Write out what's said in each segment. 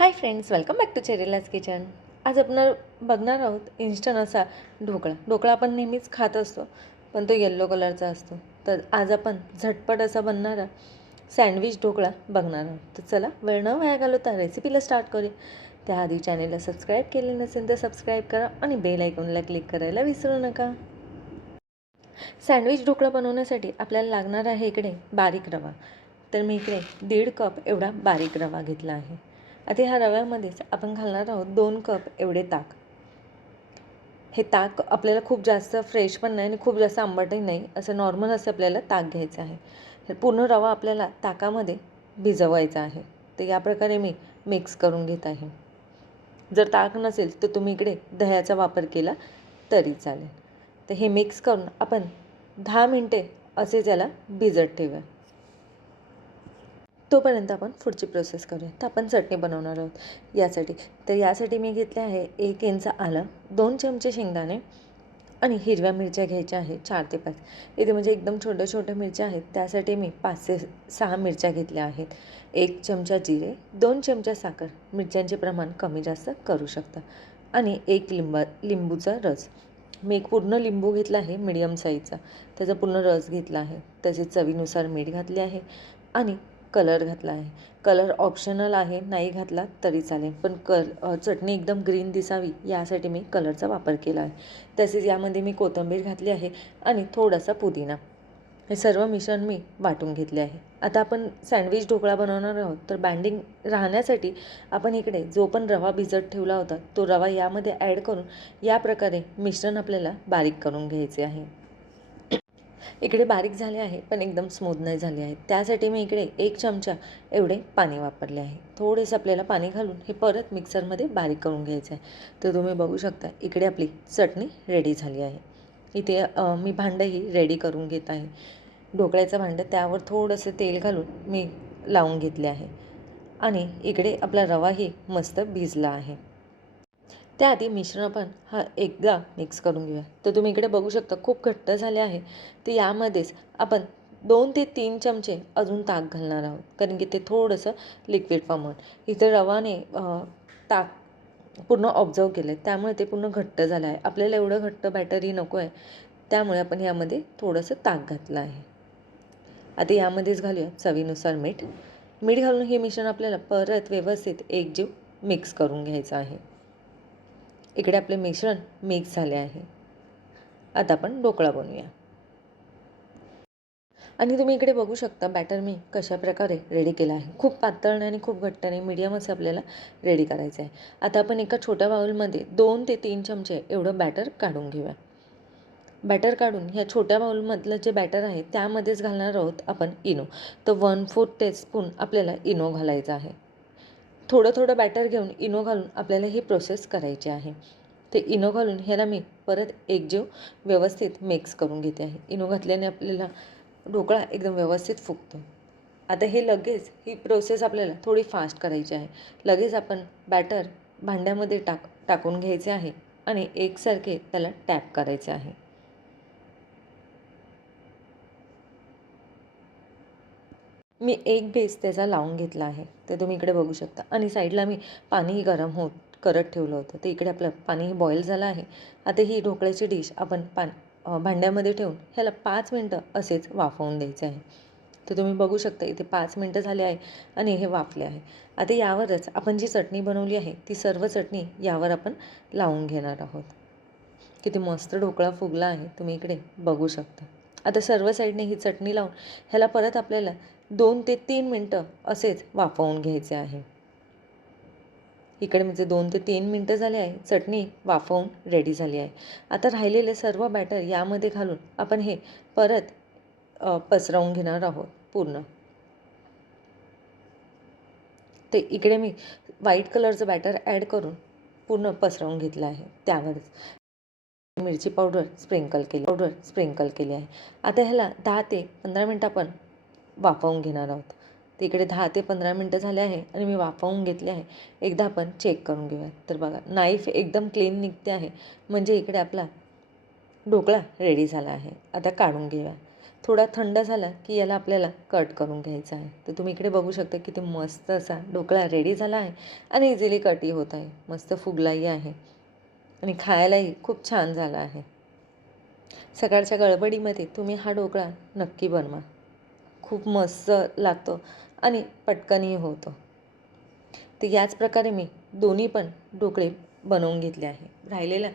High friends, welcome back to चेरीलाज kitchen. आज आपण बघणार आहोत इन्स्टंट असा ढोकळा आपण नेहमीच खात असतो, पण तो येल्लो कलरचा असतो. तर आज आपण झटपट असा बनणारा सँडविच ढोकळा बघणार आहोत. तर चला वेळ न वाया घालवता रेसिपीला स्टार्ट करूया. त्याआधी चॅनेलला सबस्क्राईब केले नसेल तर सबस्क्राईब करा आणि बेल आयकॉनला क्लिक करायला विसरू नका. सँडविच ढोकळा बनवण्यासाठी आपल्याला लागणार आहे इकडे बारीक रवा. तर मी इकडे 1.5 कप एवढा बारीक रवा घेतला आहे. आता ह्या रव्यामध्येच आपण घालणार आहोत 2 कप एवढे ताक. हे ताक आपल्याला खूप जास्त फ्रेश पण नाही आणि खूप जास्त आंबटही नाही, असं नॉर्मल असं आपल्याला ताक घ्यायचं आहे. तर पूर्ण रवा आपल्याला ताकामध्ये भिजवायचा आहे. तर या प्रकारे मी मिक्स करून घेत आहे. जर ताक नसेल तर तुम्ही इकडे दह्याचा वापर केला तरी चालेल. तर हे मिक्स करून आपण 10 मिनटे असे त्याला भिजत ठेवूया. तोपर्यंत आपण पुढची प्रोसेस करूया. तर आपण चटणी बनवणार आहोत यासाठी मी घेतले आहे 1 इंच आलं, 2 चमचे शेंगदाणे आणि हिरव्या मिरच्या घ्यायच्या आहेत 4 ते 5. इथे म्हणजे एकदम छोट्या मिरच्या आहेत, त्यासाठी मी 5 ते 6 मिरच्या घेतल्या आहेत. 1 चमचा जिरे, 2 चमचा साखर, मिरच्यांचे प्रमाण कमी जास्त करू शकता आणि 1 लिंबूचा रस. मी एक पूर्ण लिंबू घेतला आहे मीडियम साईजचा, त्याचा पूर्ण रस घेतला आहे. तसेच चवीनुसार मीठ घातले आहे आणि कलर घातला आहे. कलर ऑप्शनल आहे, नाही घातला तरी चालेल, पण चटणी एकदम ग्रीन दिसावी यासाठी मी कलरचा वापर केला आहे. तसेच यामध्ये मी कोथिंबीर घातली आहे आणि थोडासा पुदिना. हे सर्व मिश्रण मी वाटून घेतले आहे. आता आपण सँडविच ढोकळा बनवणार आहोत, तर बाइंडिंग राहण्यासाठी आपण इकडे जो पण रवा भिजत ठेवला होता तो रवा यामध्ये ॲड करून या प्रकारे मिश्रण आपल्याला बारीक करून घ्यायचे आहे. इकडे बारीक झाले आहे, पण एकदम स्मूथ नाही झाले आहेत. त्यासाठी मी इकडे 1 चमचा एवढे पाणी वापरले आहे. थोडेसे आपल्याला पाणी घालून हे परत मिक्सरमध्ये बारीक करून घ्यायचं आहे. तर तुम्ही बघू शकता इकडे आपली चटणी रेडी झाली आहे. इथे मी भांडंही रेडी करून घेत आहे. ढोकळ्याचं भांडं, त्यावर थोडंसं तेल घालून मी लावून घेतले आहे आणि इकडे आपला रवाही मस्त भिजला आहे. त्याआधी मिश्रण आपण एकदा मिक्स करून घेऊया. तर तुम्ही इकडे बघू शकता खूप घट्ट झाले आहे. तर यामध्येच आपण 2 ते 3 चमचे अजून ताक घालणार आहोत, कारण की ते थोडंसं लिक्विड फॉर्म. इथे रवाने ताक पूर्ण ऑब्झर्व केलं आहे, त्यामुळे ते पूर्ण घट्ट झालं आहे. आपल्याला एवढं घट्ट बॅटरही नको आहे, त्यामुळे आपण यामध्ये थोडंसं ताक घातलं आहे. आता यामध्येच घालूया चवीनुसार मीठ. मीठ घालून हे मिश्रण आपल्याला परत व्यवस्थित एकजीव मिक्स करून घ्यायचं आहे. इकडे आपले मिश्रण मिक्स झाले आहे. आता आपण ढोकळा बनवूया. आणि तुम्ही इकडे बघू शकता बॅटर मी कशा प्रकारे रेडी केला आहे. खूप पातळ नाही आणि खूप घट्ट नाही, मीडियम असं आपल्याला रेडी करायचं आहे. आता आपण एका छोट्या बाउलमध्ये 2 ते 3 चमचे एवढं बॅटर काढून घेऊया. बॅटर काढून ह्या छोट्या बाउलमधलं जे बॅटर आहे त्यामध्येच घालणार आहोत आपण इनो. तर 1/4 टीस्पून आपल्याला इनो घालायचा आहे. थोडं बॅटर घेऊन इनो घालून आपल्याला ही प्रोसेस करायची आहे. ते इनो घालून ह्याला मी परत एकजीव व्यवस्थित मिक्स करून घेते आहे. इनो घातल्याने आपल्याला ढोकळा एकदम व्यवस्थित फुगतो. आता ही प्रोसेस आपल्याला थोडी फास्ट करायची आहे. लगेच आपण बॅटर भांड्यामध्ये टाकून घ्यायचे आहे आणि एकसारखे त्याला टॅप करायचे आहे. मी एक बेस त्याचा लावून घेतला आहे, ते तुम्ही इकडे बघू शकता. आणि साईडला मी पाणीही गरम करत ठेवलं होतं. तर इकडे आपलं पाणीही बॉईल झालं आहे. आता ही ढोकळ्याची डिश आपण भांड्यामध्ये ठेवून ह्याला 5 मिनटं असेच वाफवून द्यायचे आहे. तर तुम्ही बघू शकता इथे 5 मिनटं झाले आहे आणि हे वाफले आहे. आता यावरच आपण जी चटणी बनवली आहे ती सर्व चटणी यावर आपण लावून घेणार आहोत. किती मस्त ढोकळा फुगला आहे, तुम्ही इकडे बघू शकता. आता सर्व साईडने ही चटणी लावून ह्याला परत आपल्याला 2 ते 3 मिनटं असेच वाफवून घ्यायचे आहे. इकडे म्हणजे 2 ते 3 मिनटं झाले आहे, चटणी वाफवून रेडी झाली आहे. आता राहिलेले सर्व बॅटर यामध्ये घालून आपण हे परत पसरवून घेणार आहोत पूर्ण. ते इकडे मी व्हाईट कलरचं बॅटर ॲड करून पूर्ण पसरवून घेतलं आहे. त्यावरच मिरची पावडर स्प्रिंकल केली आहे. आता ह्याला 10 ते 15 मिनटं आपण वाफवून घेणार आहोत. तर इकडे 10 ते 15 मिनटं झाले आहे आणि मी वाफवून घेतले आहे. एकदा आपण चेक करून घेऊया. तर बघा नाईफ एकदम क्लीन निघते आहे, म्हणजे इकडे आपला ढोकळा रेडी झाला आहे. आता काढून घेऊया. थोडा थंड झाला की याला आपल्याला कट करून घ्यायचा आहे. तर तुम्ही इकडे बघू शकता किती मस्त असा ढोकळा रेडी झाला आहे आणि इझिली कटही होत आहे. मस्त फुगलाही आहे आणि खायलाही खूप छान झाला आहे. सकाळच्या गडबडीमध्ये तुम्ही हा ढोकळा नक्की बनवा. खूप मस्त लागतो आणि पटकनही होतो. तर याच प्रकारे मी दोन्ही पण ढोकळे बनवून घेतले आहे. राहिलेलं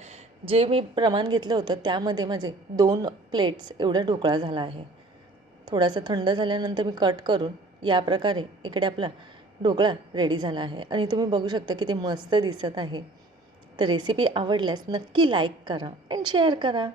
जे मी प्रमाण घेतलं होतं त्यामध्ये माझे 2 प्लेट्स एवढा ढोकळा झाला आहे. थोडासा थंड झाल्यानंतर मी कट करून या प्रकारे इकडे आपला ढोकळा रेडी झाला आहे आणि तुम्ही बघू शकता किती मस्त दिसत आहे. तर रेसिपी आवडल्यास नक्की लाईक करा आणि शेअर करा.